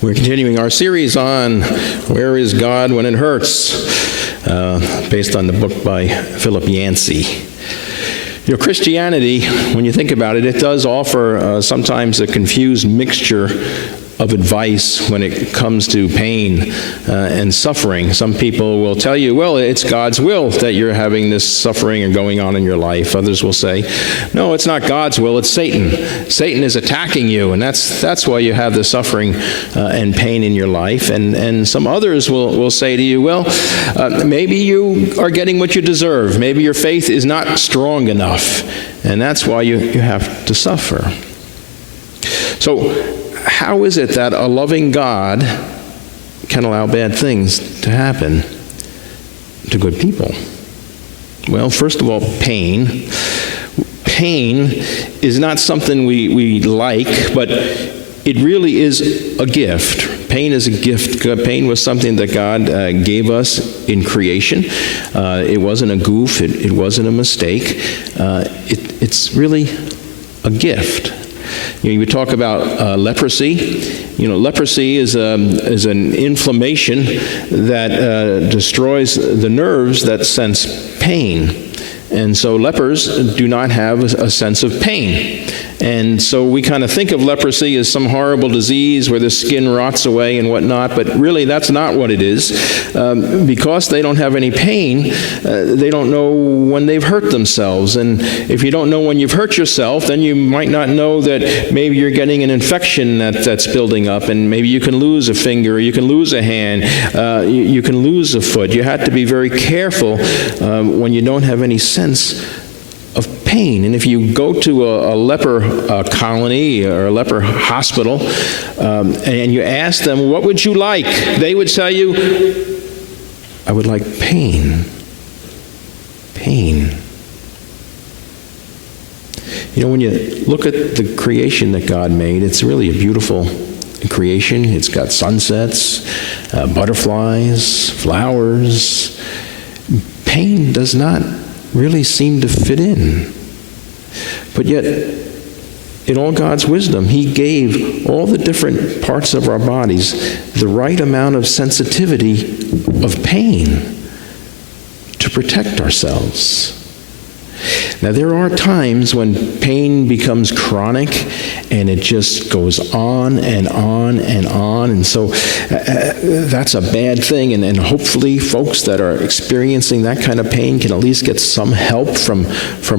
We're continuing our series on Where is God When It Hurts, based on the book by Philip Yancey. You know, Christianity, when you think about it, it does offer sometimes a confused mixture of advice when it comes to pain and suffering. Some people will tell you, well, it's God's will that you're having this suffering and going on in your life. Others will say, no, it's not God's will, it's Satan. Satan is attacking you, and that's why you have the suffering and pain in your life. And some others will say to you, well, maybe you are getting what you deserve. Maybe your faith is not strong enough, and that's why you have to suffer. So, how is it that a loving God can allow bad things to happen to good people? Well, first of all, pain. Pain is not something we like, but it really is a gift. Pain is a gift. Pain was something that God gave us in creation. It wasn't a goof. It wasn't a mistake. It's really a gift. You know, we talk about leprosy. You know, leprosy is an inflammation that destroys the nerves that sense pain. And so lepers do not have a sense of pain. And so we kind of think of leprosy as some horrible disease where the skin rots away and whatnot, but really that's not what it is. Because they don't have any pain, they don't know when they've hurt themselves. And if you don't know when you've hurt yourself, then you might not know that maybe you're getting an infection that's building up, and maybe you can lose a finger, or you can lose a hand, you can lose a foot. You have to be very careful when you don't have any sense of pain. And if you go to a leper colony or a leper hospital and you ask them, what would you like? They would tell you, I would like pain. Pain. You know, when you look at the creation that God made, it's really a beautiful creation. It's got sunsets, butterflies, flowers. Pain does not really seem to fit in. But yet, in all God's wisdom, He gave all the different parts of our bodies the right amount of sensitivity of pain to protect ourselves. Now, there are times when pain becomes chronic and it just goes on and on and on, and so that's a bad thing, and hopefully folks that are experiencing that kind of pain can at least get some help from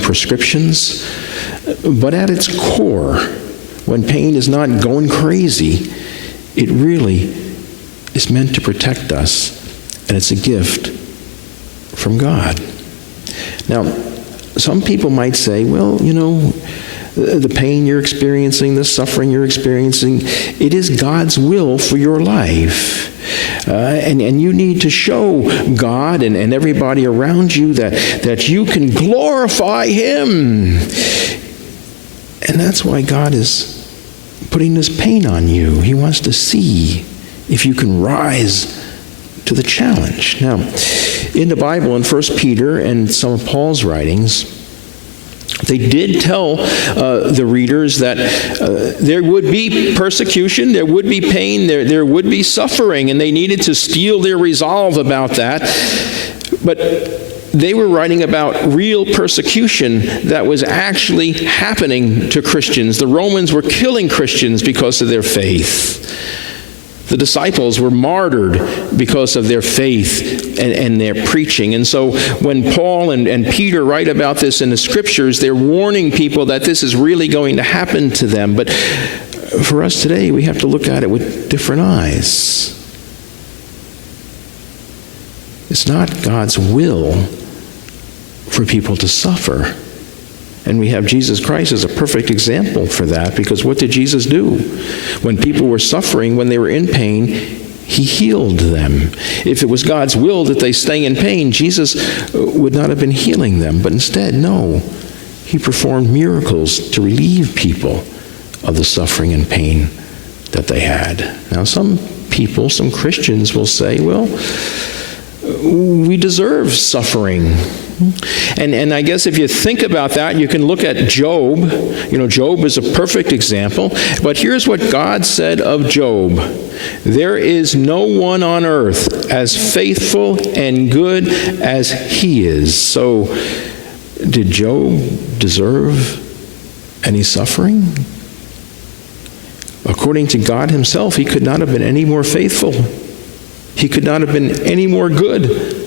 prescriptions. But at its core, when pain is not going crazy, it really is meant to protect us, and it's a gift from God. Now, some people might say, well, you know, the pain you're experiencing, the suffering you're experiencing, it is God's will for your life. And you need to show God and everybody around you that you can glorify Him. And that's why God is putting this pain on you. He wants to see if you can rise to the challenge. Now, in the Bible, in 1 Peter and some of Paul's writings, they did tell the readers that there would be persecution, there would be pain, there would be suffering, and they needed to steel their resolve about that. But they were writing about real persecution that was actually happening to Christians. The Romans were killing Christians because of their faith. The disciples were martyred because of their faith and their preaching. And so when Paul and Peter write about this in the Scriptures, they're warning people that this is really going to happen to them. But for us today, we have to look at it with different eyes. It's not God's will for people to suffer. And we have Jesus Christ as a perfect example for that, because what did Jesus do? When people were suffering, when they were in pain, He healed them. If it was God's will that they stay in pain, Jesus would not have been healing them. But instead, no, He performed miracles to relieve people of the suffering and pain that they had. Now, some people, some Christians will say, well, we deserve suffering And I guess if you think about that, you can look at Job. You know, Job is a perfect example. But here's what God said of Job. There is no one on earth as faithful and good as he is. So, did Job deserve any suffering? According to God himself, he could not have been any more faithful. He could not have been any more good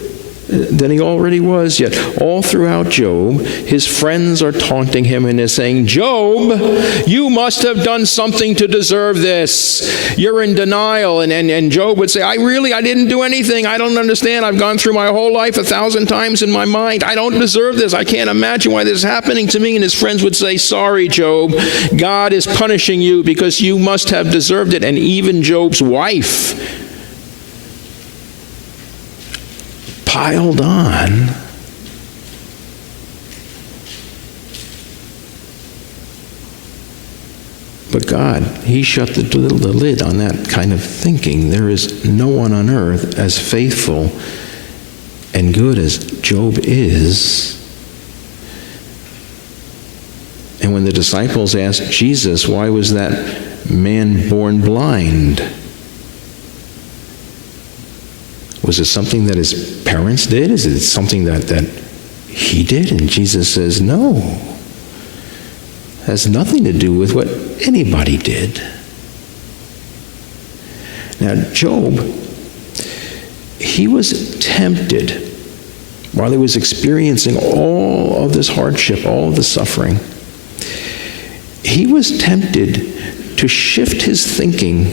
than he already was. Yet all throughout Job, his friends are taunting him and they're saying, Job, you must have done something to deserve this. You're in denial. And Job would say, I didn't do anything. I don't understand. I've gone through my whole life 1,000 times in my mind. I don't deserve this. I can't imagine why this is happening to me. And his friends would say, sorry, Job, God is punishing you because you must have deserved it. And even Job's wife piled on. But God, he shut the lid on that kind of thinking. There is no one on earth as faithful and good as Job is. And when the disciples asked Jesus, why was that man born blind? Was it something that his parents did? Is it something that he did? And Jesus says, no. It has nothing to do with what anybody did. Now, Job, he was tempted while he was experiencing all of this hardship, all of the suffering. He was tempted to shift his thinking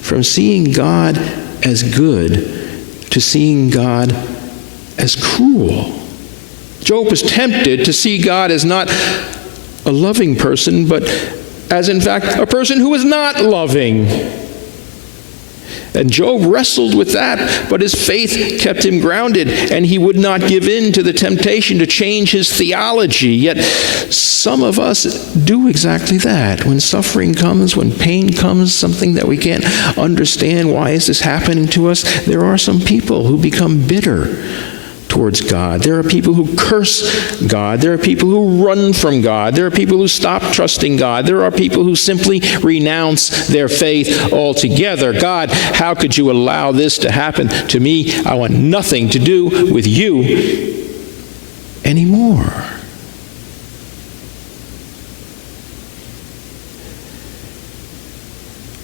from seeing God as good to seeing God as cruel. Job was tempted to see God as not a loving person, but as in fact a person who was not loving. And Job wrestled with that, but his faith kept him grounded, and he would not give in to the temptation to change his theology. Yet some of us do exactly that. When suffering comes, when pain comes, something that we can't understand, why is this happening to us? There are some people who become bitter towards God. There are people who curse God. There are people who run from God. There are people who stop trusting God. There are people who simply renounce their faith altogether. God, how could you allow this to happen to me? I want nothing to do with you anymore.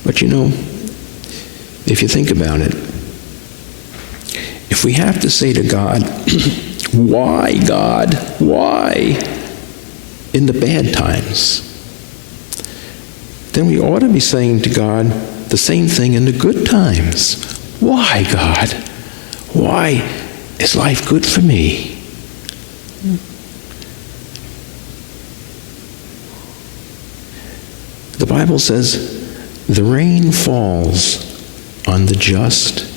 But you know, if you think about it, if we have to say to God, why, God, why, in the bad times, then we ought to be saying to God the same thing in the good times. Why, God? Why is life good for me? The Bible says, the rain falls on the just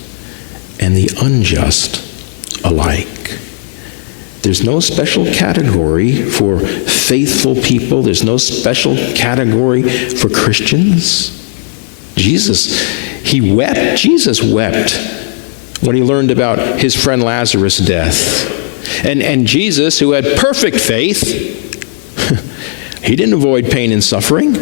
and the unjust alike. There's no special category for faithful people. There's no special category for Christians. Jesus wept when he learned about his friend Lazarus' death. And Jesus, who had perfect faith, he didn't avoid pain and suffering.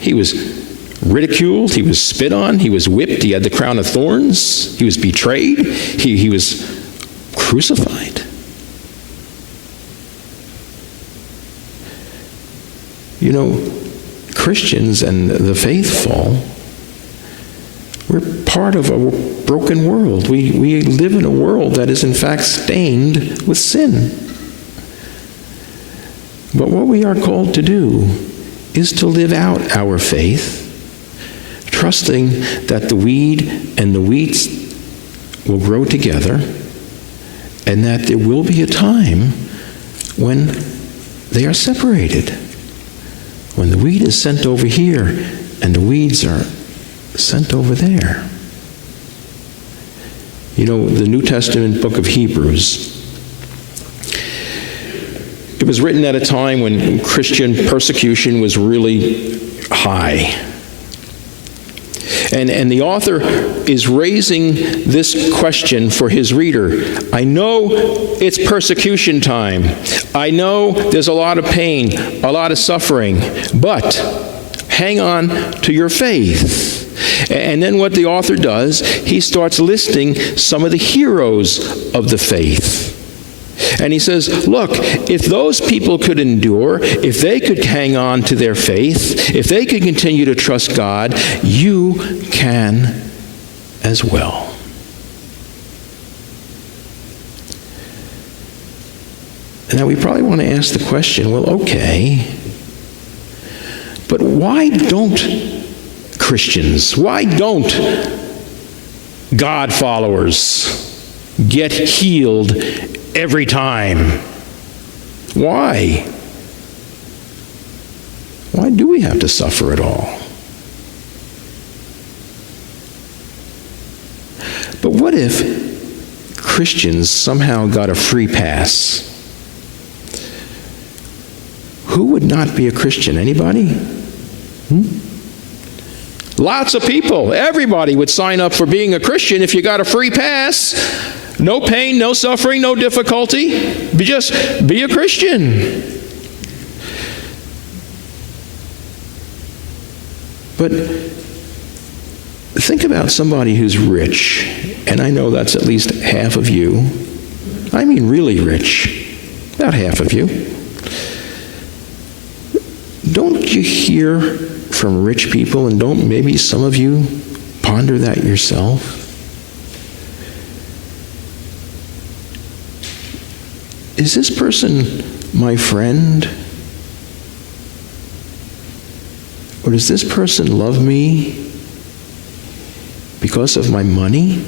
He was ridiculed, he was spit on, he was whipped, he had the crown of thorns, he was betrayed, he was crucified. You know, Christians and the faithful, we're part of a broken world. We live in a world that is in fact stained with sin. But what we are called to do is to live out our faith, trusting that the weed and the wheat will grow together, and that there will be a time when they are separated, when the wheat is sent over here and the weeds are sent over there. You know, the New Testament book of Hebrews, it was written at a time when Christian persecution was really high. And the author is raising this question for his reader. I know it's persecution time. I know there's a lot of pain, a lot of suffering, but hang on to your faith. And then what the author does, he starts listing some of the heroes of the faith. And he says, look, if those people could endure, if they could hang on to their faith, if they could continue to trust God, you can as well. Now, we probably want to ask the question, well, okay, but why don't Christians, why don't God followers get healed every time? Why? Why do we have to suffer at all? But what if Christians somehow got a free pass? Who would not be a Christian? Anybody? Lots of people. Everybody would sign up for being a Christian if you got a free pass. No pain, no suffering, no difficulty. Just be a Christian. But think about somebody who's rich, and I know that's at least half of you. I mean really rich, about half of you. Don't you hear from rich people, and don't maybe some of you ponder that yourself? Is this person my friend? Or does this person love me because of my money?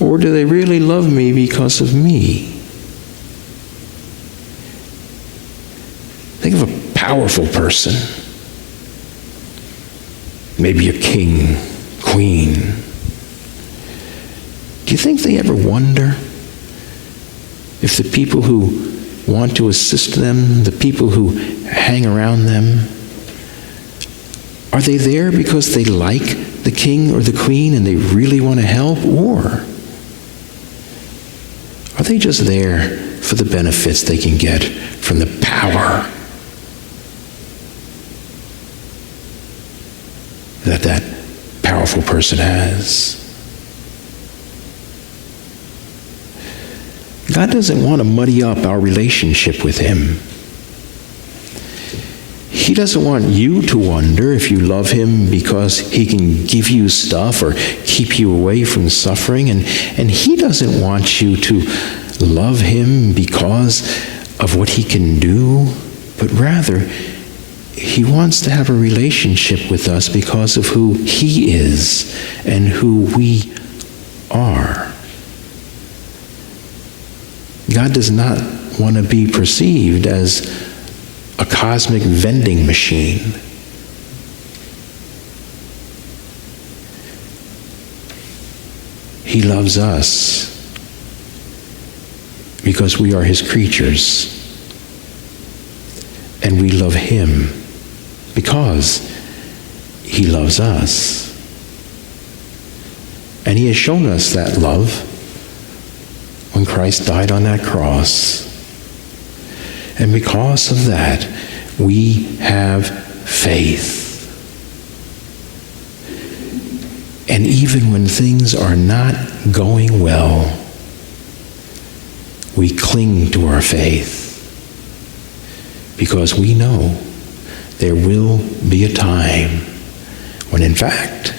Or do they really love me because of me? Think of a powerful person. Maybe a king, queen. Do you think they ever wonder if the people who want to assist them, the people who hang around them, are they there because they like the king or the queen and they really want to help? Or are they just there for the benefits they can get from the power that powerful person has? God doesn't want to muddy up our relationship with Him. He doesn't want you to wonder if you love Him because He can give you stuff or keep you away from suffering. And He doesn't want you to love Him because of what He can do, but rather He wants to have a relationship with us because of who He is and who we are. God does not want to be perceived as a cosmic vending machine. He loves us because we are His creatures, and we love Him because He loves us. And He has shown us that love when Christ died on that cross. And because of that, we have faith. And even when things are not going well, we cling to our faith because we know there will be a time when, in fact,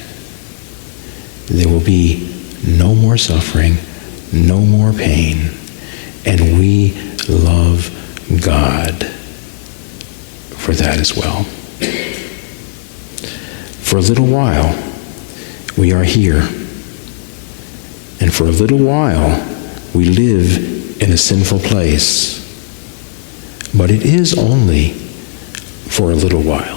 there will be no more suffering, no more pain, and we love God for that as well. For a little while, we are here, and for a little while, we live in a sinful place, but it is only for a little while.